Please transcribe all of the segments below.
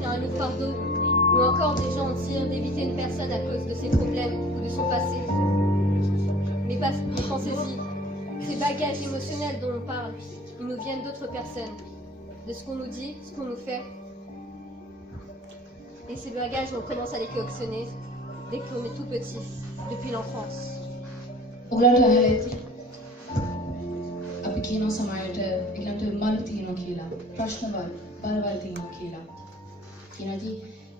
devient un lourd fardeau, ou encore des gens tirent d'éviter une personne à cause de ses problèmes ou de son passé. Mais pensez-y, ces bagages émotionnels dont on parle, ils nous viennent d'autres personnes, de ce qu'on nous dit, ce qu'on nous fait. Et ces bagages, on commence à les collectionner dès qu'on est tout petit, depuis l'enfance. අපි කියනවා සමාජයට ඊළඟට මලු තියෙනවා කියලා ප්‍රශ්නවල් බලවල් තියෙනවා කියලා කියනදී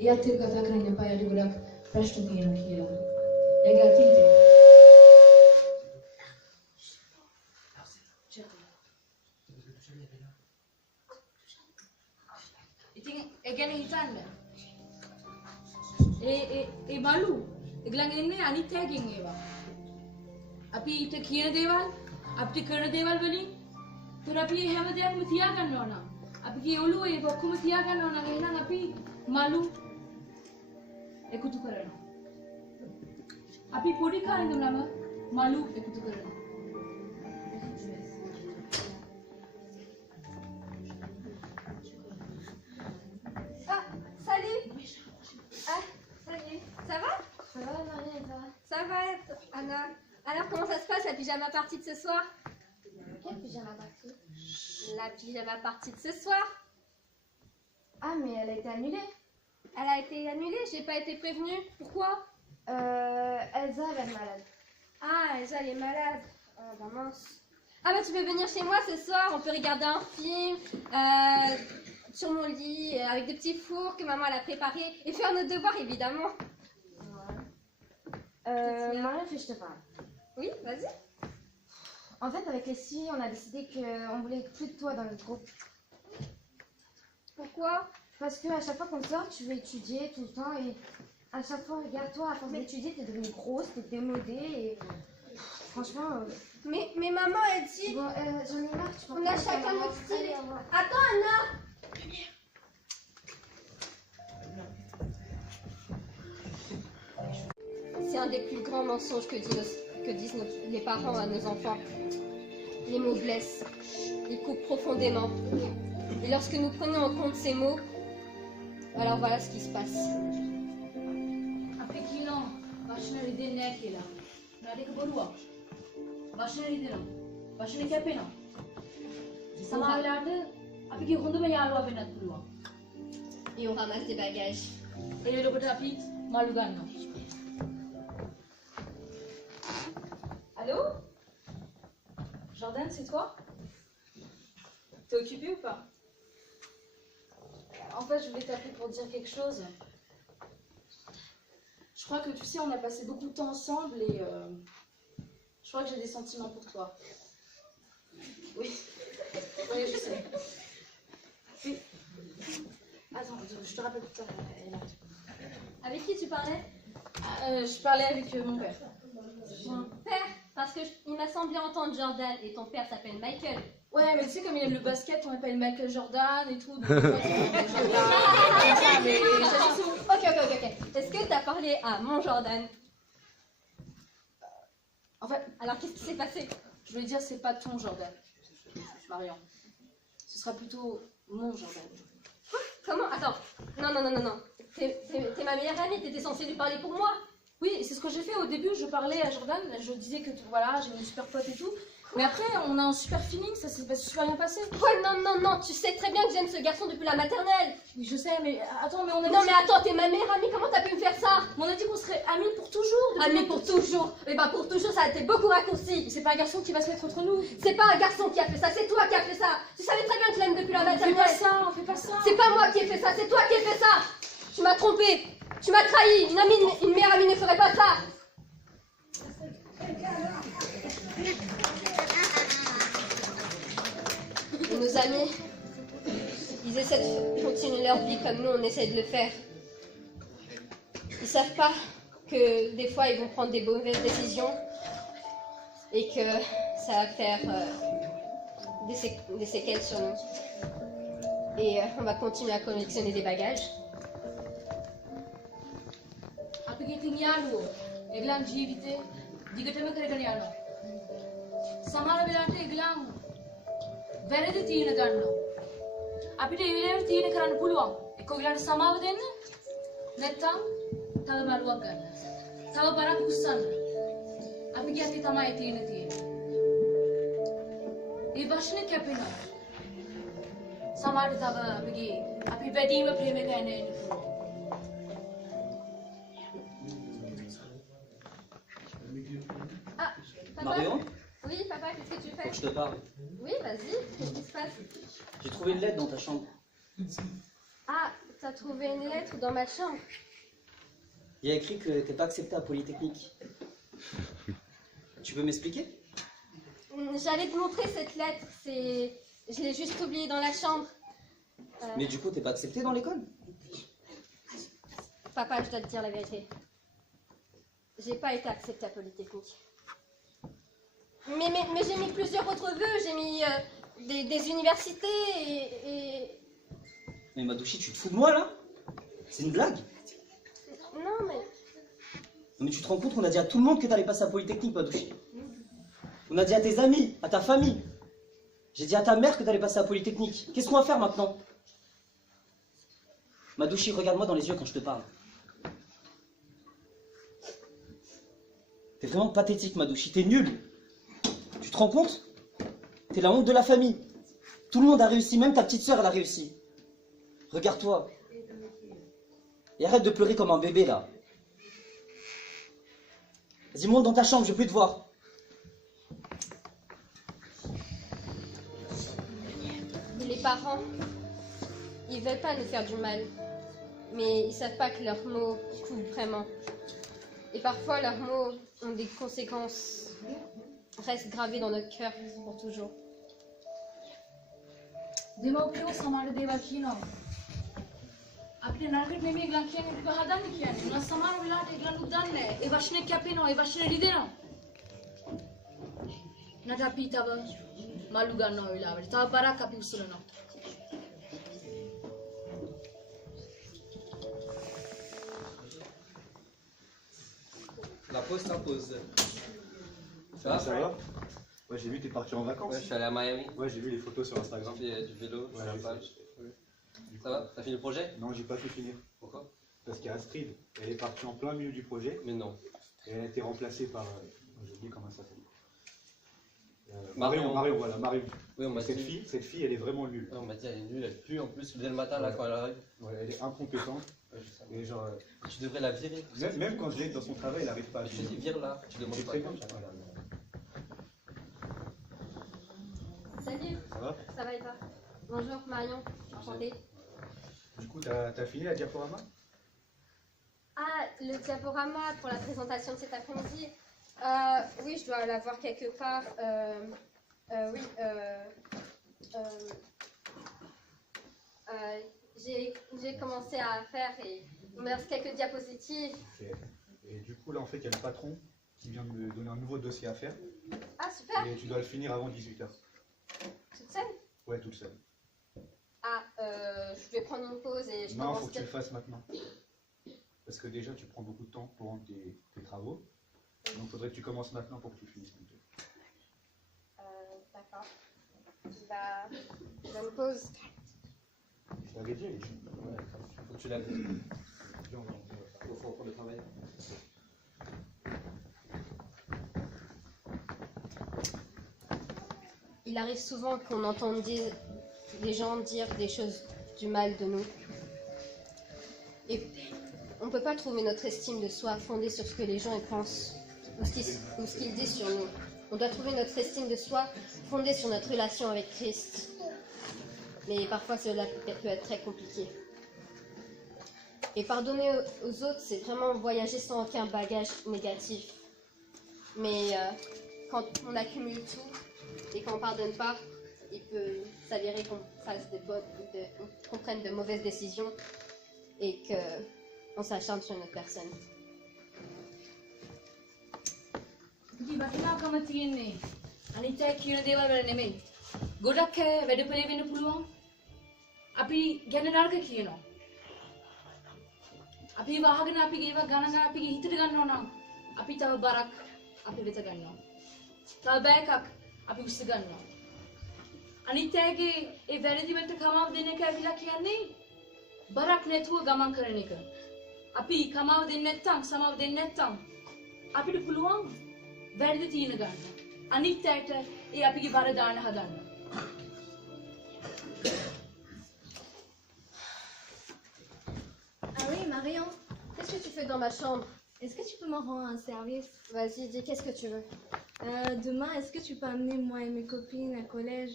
එයාත් එක්ක කතා කරන්න එපා යාට ගොඩක් ප්‍රශ්න තියෙනවා කියලා ඒක අතීතේ ඉතින් ඒ ගැන හිතන්න ඒ මලු ඒගොල්ලන් එන්නේ අනිත් අයගෙන් ඒවා අපි ඊට කියන දේවල් අපිට කරන දේවල් වලින් තුර අපි හැම දෙයක්ම තියා ගන්නවා නම් අපිගේ ඔළුව ඒක ඔක්කොම තියා ගන්නවා නම් එහෙනම් අපි මලු එකතු කරනවා අපි පොඩි කාලේ ඉඳන්ම මලු එකතු කරනවා Ah, salut. Ah, salut. Ça va? Ça va, Marie, ça va? Ça va, Anna. Alors, comment ça se passe, la pyjama party de ce soir? Quelle pyjama party? La pyjama party de ce soir. Ah, mais elle a été annulée. Elle a été annulée, j'ai pas été prévenue. Pourquoi? Elsa, elle est malade. Ah, Elsa, elle est malade. Oh, bah mince. Ah, bah tu peux venir chez moi ce soir, on peut regarder un film sur mon lit, avec des petits fours que maman elle a préparés, et faire nos devoirs, évidemment. Marie, je te parle. Oui, vas-y. En fait, avec les filles, on a décidé qu'on voulait plus de toi dans notre groupe. Pourquoi? Parce qu'à chaque fois qu'on sort, tu veux étudier tout le temps et à chaque fois, regarde-toi, à force d'étudier, t'es devenue grosse, t'es démodée et franchement... Mais maman, elle dit... Bon, j'en ai marre, tu on a chacun notre style. Allez, au revoir. Attends, Anna. C'est un des plus grands mensonges que disent les parents à nos enfants. Les mots blessent, ils coupent profondément. Et lorsque nous prenons en compte ces mots, alors voilà ce qui se passe. අපි කියනවා වචන රිදෙන්නේ නැහැ කියලා. නඩේක බොරුවක්. වචන රිදෙනවා. වචන කැපෙනවා. සමහර වෙලාවට අපිගේ හොඳම යාළුවා වෙන්නත් පුළුවන්. Et on ramasse des bagages. ඒ වෙලකට අපි මලු ගන්නවා. Allô? Jordan, c'est toi? T'es occupé ou pas? En fait, je voulais t'appeler pour dire quelque chose. Je crois que tu sais, on a passé beaucoup de temps ensemble et je crois que j'ai des sentiments pour toi. Oui. Oui, je sais. Oui. Attends, je te rappelle plus tard. Avec qui tu parlais? Je parlais avec mon père. Mon père? Parce que il m'a semblé entendre Jordan et ton père s'appelle Michael. Ouais, mais tu sais, comme il aime le basket, on appelle Michael Jordan et tout. Donc, Ok. Est-ce que tu as parlé à mon Jordan? En fait, alors qu'est-ce qui s'est passé? Je voulais dire, c'est pas ton Jordan, Marion. Ce sera plutôt mon Jordan. Quoi? Comment? Attends. Non. T'es ma meilleure amie, t'étais censée lui parler pour moi. Oui, c'est ce que j'ai fait au début, je parlais à Jordan, je disais que voilà, j'ai une super pote et tout. Mais après, on a un super feeling, ça s'est super bien passé. Quoi? Non, tu sais très bien que j'aime ce garçon depuis la maternelle. Oui, je sais, mais attends, mais on a Non, mais attends, t'es ma meilleure amie, comment t'as pu me faire ça? Mais on a dit qu'on serait amis pour toujours. Amis pour toujours? Mais bah pour toujours, ça a été beaucoup raccourci. C'est pas un garçon qui va se mettre entre nous. C'est pas un garçon qui a fait ça, c'est toi qui as fait ça. Tu savais très bien que je l'aime depuis la maternelle. On fait pas ça. C'est pas moi qui ai fait ça, c'est toi qui as fait ça. Tu m'as trompé, tu m'as trahi. Une meilleure amie ne ferait pas ça. Et nos amis, ils essaient de continuer leur vie comme nous, on essaie de le faire. Ils savent pas que des fois ils vont prendre des mauvaises décisions et que ça va faire des séquelles sur nous. Et on va continuer à collectionner des bagages. ඒගොල්ලන් ජීවිතේ දිගටම කරගෙන යනවා. සමහර වෙලාවට ඒගොල්ලන් වැරදි තීරණ ගන්නවා. අපිට ඒ වෙලාවට තීරණ කරන්න පුළුවන්. කොවිලාට සමාව දෙන්න. නැත්තම් තව බලුවක් ගන්න. තව බරක් උස්සන්න. අපි කියති තමයි තියෙන්නේ. ඒ වචනේ කැපෙනවා. සමහරට තව අපි වැඩිම ප්‍රේමයක යන්නේ. Ah, papa. Marion, Oui, papa, qu'est-ce que tu faut fais? que je te parle. Oui, vas-y, qu'est-ce qui se passe? J'ai trouvé une lettre dans ta chambre. Ah, t'as trouvé une lettre dans ma chambre. Il y a écrit que t'es pas accepté à Polytechnique. Tu peux m'expliquer? J'allais te montrer cette lettre, je l'ai juste oubliée dans la chambre. Mais du coup, t'es pas accepté dans l'école? Papa, je dois te dire la vérité. J'ai pas été acceptée à Polytechnique. Mais j'ai mis plusieurs autres vœux, j'ai mis des universités et... Mais Madouchi, tu te fous de moi là? C'est une blague? Non, mais... Non, mais tu te rends compte qu'on a dit à tout le monde que t'allais passer à Polytechnique, Madouchi? On a dit à tes amis, à ta famille. J'ai dit à ta mère que t'allais passer à Polytechnique. Qu'est-ce qu'on va faire maintenant? Madouchi, regarde-moi dans les yeux quand je te parle. T'es vraiment pathétique, Madouchi, t'es nul. Tu te rends compte? T'es la honte de la famille. Tout le monde a réussi, même ta petite sœur, elle a réussi. Regarde-toi. Et arrête de pleurer comme un bébé, là. Vas-y, monte dans ta chambre, je peux te voir. Les parents, ils veulent pas nous faire du mal. Mais ils savent pas que leurs mots coupent vraiment. Et parfois, leurs mots ont des conséquences, restent gravés dans notre cœur pour toujours. දෙමව්පියෝ සමහර දේවල් කියනවා. අපිට නරකට නෙමෙයි ඒගොල්ලන් කියන්නේ ටික හදන්න කියන්නේ. මොන සමහර වෙලාවට ඒගොල්ලන් උදන්නේ නැහැ. ඒ වචනේ කැපෙනවා, ඒ වචනේ රිදෙනවා. නැට අපි තව මලු ගන්නවා වෙලාවට. තව බරක් අපි උස්සනවා. La pause s'impose. Ça va? Ouais, j'ai vu t'es parti en vacances. Ouais, je suis allé à Miami. Ouais, j'ai vu les photos sur Instagram. J'ai fait du vélo, Ouais, sur la j'ai plage. Du Ça va? T'as fini le projet? Non, j'ai pas pu finir. Pourquoi? Parce qu'il y a Astrid, elle est partie en plein milieu du projet Mais non. et elle a été remplacée par. J'ai oublié comment ça s'appelle. Marion. Marion, voilà, Marion. Oui, on m'a Cette dit. fille, elle est vraiment nulle. On m'a dit elle est nulle, elle pue en plus dès le matin là Ouais. quand elle arrive. Ouais, elle est incompétente. Ouais, je sais. Et genre, Tu devrais la virer. même quand je l'aide dans son travail, elle n'arrive pas à Je te finir. dis vire là, tu demandes C'est pas. très bien. Voilà. Salut, Ça va? ça va et toi? Bonjour Marion, enchantée. Du coup, t'as fini la diaporama? Ah, le diaporama pour la présentation de cet après-midi. Oui, je dois l'avoir quelque part. Oui, j'ai commencé à faire et il me reste quelques diapositives. Ok. Et du coup, là, en fait, il y a le patron qui vient de me donner un nouveau dossier à faire. Ah, super, Et tu dois le finir avant 18h. toute seule? Ouais, toute seule. Ah, je vais prendre une pause et je Non, commence. faut que tu le fasses maintenant. Parce que déjà, tu prends beaucoup de temps pour rendre tes travaux. Donc, il faudrait que tu commences maintenant pour que tu finisses plutôt. D'accord. Je me pose. Je t'avais dit, elle est chute. Ouais, faut que tu la vires. Viens, on va faire. Faut reprendre le travail. Il arrive souvent qu'on entende des gens dire des choses du mal de nous. Et on ne peut pas trouver notre estime de soi fondée sur ce que les gens y pensent ou ce qu'ils disent sur nous. On doit trouver notre estime de soi fondée sur notre relation avec Christ. Mais parfois cela peut être très compliqué. Et pardonner aux autres, c'est vraiment voyager sans aucun bagage négatif. Mais quand on accumule tout et qu'on ne pardonne pas, il peut s'avérer qu'on prenne de mauvaises décisions et qu'on s'acharne sur une autre personne. ඉතින් වටිනාකම තියෙන්නේ අනිත් අය කියන දේවල් වල නෙමෙයි. ගොඩක් අය වැඩපලේ වෙන්න පුළුවන්. අපි ගැන නරක කියනවා. අපි වහගෙන අපි ඒව ගණන් අපි හිතට ගන්නවා නම් අපි තව බරක් අපි වෙත ගන්නවා. තව බෑකක් අපි උස්ස ගන්නවා. අනිත් අයගේ ඒ වැරදි වලට කමාව දෙන එක ඇවිල්ලා කියන්නේ බරක් නැතුව ගමන් කරන එක. අපි කමාව දෙන්නේ නැත්නම් සමාව දෙන්නේ නැත්නම් අපිට පුළුවන් වැරදි තීන ගන්න. අනිත් අයට ඒ අපිගේ බර දාන්න හදන්න. Ah oui, Marion, qu'est-ce que tu fais dans ma chambre? Est-ce que tu peux me rendre un service? Vas-y, dis, qu'est-ce que tu veux? Demain, est-ce que tu peux amener moi et mes copines à collège?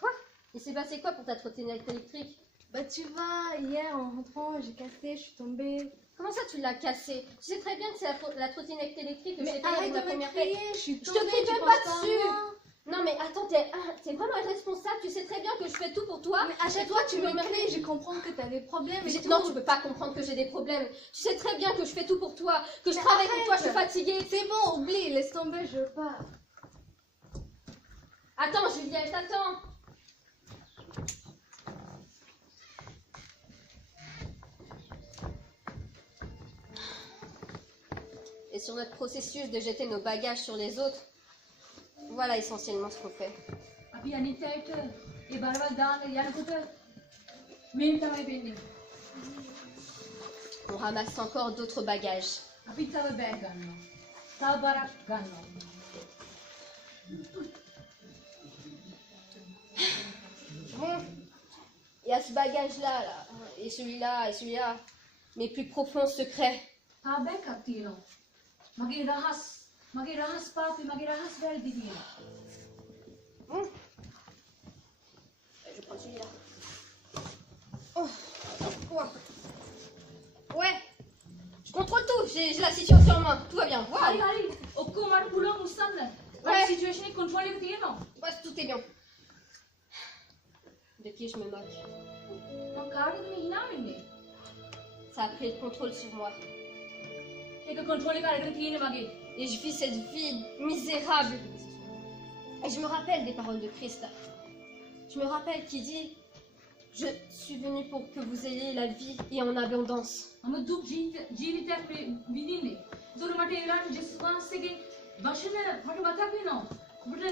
Quoi? Il s'est passé quoi pour ta trottinette électrique? Bah tu vois, hier en rentrant, j'ai cassé, je suis tombée. Comment ça, tu l'as cassée? Tu sais très bien que c'est la trottinette électrique que Mais j'ai payée arrête avec de ma me première paye. crier, je suis Je te tombée, crie tu même penses pas à dessus. moi. Non mais attends, t'es vraiment irresponsable, tu sais très bien que je fais tout pour toi. Mais à chaque Et fois toi, tu tu me me cries, je comprends que t'as des problèmes et tout. Non, tu peux pas comprendre que j'ai des problèmes. Tu sais très bien que je fais tout pour toi, que je Mais travaille pour toi, je suis arrête. fatiguée. C'est bon, oublie, laisse tomber, je pars. Attends, Juliette, attends. Et sur notre processus de jeter nos bagages sur les autres, voilà essentiellement ce qu'on fait. අපි අනිත් අයට ඒ බරවල් දාන්න යනකොට මේ තමයි වෙන්නේ. On ramasse encore d'autres bagages. අපි තව බෑග් ගන්නවා. තව බරක් ගන්නවා. Bon, il y a ce bagage-là, là, et celui-là, mes plus profonds secrets. තව බෑග්ක් තියෙනවා. මගේ රහස් පාපේ මගේ රහස් වැරදි තියෙනවා. Bon. Je prends celui-là. Oh. Quoi? Ouais. Je contrôle tout, j'ai la situation en main, tout va bien. හරි Waouh. හරි. ඔක්කොම මට පුළුවන් උස්සන්න. Ouais. මට සිචුේෂන් එක කන්ට්‍රෝල් එක තියෙනවා. Ouais, tout est bien. De qui je me moque? මම කාටද මේ hina වෙන්නේ? Ça a pris le contrôle sur moi. ඒක කන්ට්‍රෝල් එක අරගෙන තියෙන්නේ මගේ. Et je vis cette vie misérable. Et je me rappelle des paroles de Christ. Je me rappelle qu'il dit, je suis venu pour que vous ayez la vie et en abondance. මම දුක් ජීවිතයක් විඳින්නේ. ඒතර මට ඒ වෙලාවට ජේසුස් වහන්සේගේ වචන මට මතක් වෙනවා. ඔබට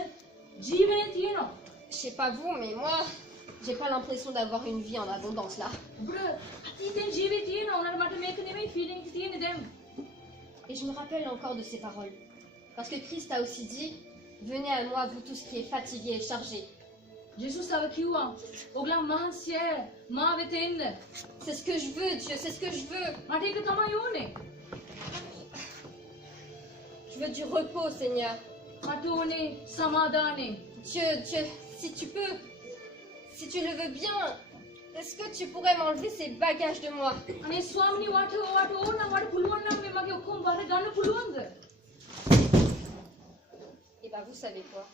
ජීවනය තියෙනවා. Je sais pas vous, mais moi, j'ai pas l'impression d'avoir une vie en abondance là. ඔබට අතීතේ ජීවිතය තියෙනවා. උනාට මට මේක නෙමෙයි ෆීලිං එක තියෙන්නේ දැන්. Et je me rappelle encore de ces paroles. Parce que Christ a aussi dit, venez à moi, vous tous qui êtes fatigués et chargés. ජේසුස් තව කිව්වා ඔයගොල්ලන් මහන්සිය මා වෙත එන්න. C'est ce que je veux, Dieu, c'est ce que je veux. මට ඒක තමයි ඕනේ. Je veux du repos, Seigneur. මට ඕනේ සමාදානෙ. Dieu, si tu peux, si tu le veux bien, est-ce que tu pourrais m'enlever ces bagages de moi? අනේ ස්වාමිනී ඔයාට ඕන නම් මට පුළුවන් නම් මේ මගේ ඔක්කොම බර ගන්න පුළුවන්ද? Et bah vous savez quoi?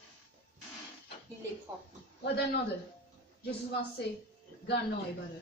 Il les prend. ඔයා දන්නවද? ජේසුස් වහන්සේ ගන්නවා ඒ බර.